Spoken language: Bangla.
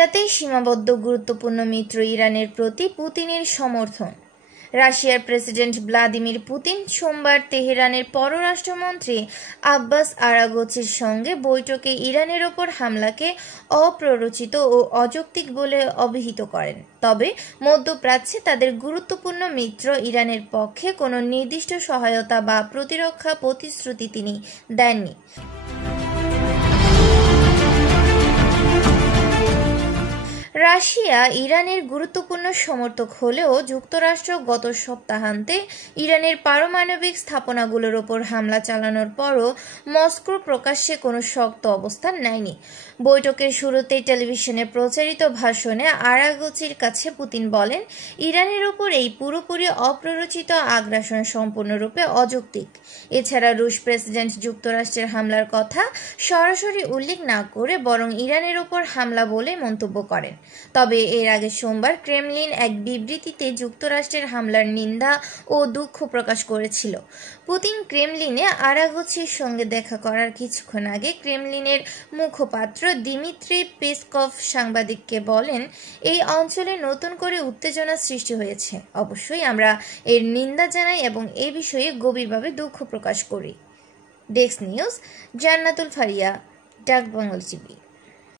নিন্দাতেই সীমাবদ্ধ গুরুত্বপূর্ণ মিত্র ইরানের প্রতি পুতিনের সমর্থন। রাশিয়ার প্রেসিডেন্ট ভ্লাদিমির পুতিন সোমবার তেহরানের পররাষ্ট্রমন্ত্রী আব্বাস আরাগচির সঙ্গে বৈঠকে ইরানের ওপর হামলাকে অপ্ররোচিত ও অযৌক্তিক বলে অভিহিত করেন। তবে মধ্যপ্রাচ্যে তাদের গুরুত্বপূর্ণ মিত্র ইরানের পক্ষে কোনো নির্দিষ্ট সহায়তা বা প্রতিরক্ষা প্রতিশ্রুতি তিনি দেননি। রাশিয়া ইরানের গুরুত্বপূর্ণ সমর্থক হলেও যুক্তরাষ্ট্র গত সপ্তাহান্তে ইরানের পারমাণবিক স্থাপনাগুলোর ওপর হামলা চালানোর পরও মস্কো প্রকাশ্যে কোনো শক্ত অবস্থান নেয়নি। বৈঠকের শুরুতে টেলিভিশনে প্রচারিত ভাষণে আরাগচির কাছে পুতিন বলেন, ইরানের ওপর এই পুরোপুরি অপ্ররোচিত আগ্রাসন সম্পূর্ণরূপে অযৌক্তিক। এছাড়া রুশ প্রেসিডেন্ট যুক্তরাষ্ট্রের হামলার কথা সরাসরি উল্লেখ না করে বরং ইরানের ওপর হামলা বলে মন্তব্য করেন। তবে এর আগে সোমবার ক্রেমলিন এক বিবৃতিতে যুক্তরাষ্ট্রের হামলার নিন্দা ও দুঃখ প্রকাশ করেছিল। পুতিন ক্রেমলিনে আরাগচির সঙ্গে দেখা করার কিছুক্ষণ আগে ক্রেমলিনের মুখপাত্র দিমিত্রি পেসকভ সাংবাদিককে বলেন, এই অঞ্চলে নতুন করে উত্তেজনা সৃষ্টি হয়েছে। অবশ্যই আমরা এর নিন্দা জানাই এবং এ বিষয়ে গভীরভাবে দুঃখ প্রকাশ করি। ডেস্ক নিউজ, জান্নাতুল ফারিয়া, ডাক বাংলা টিভি।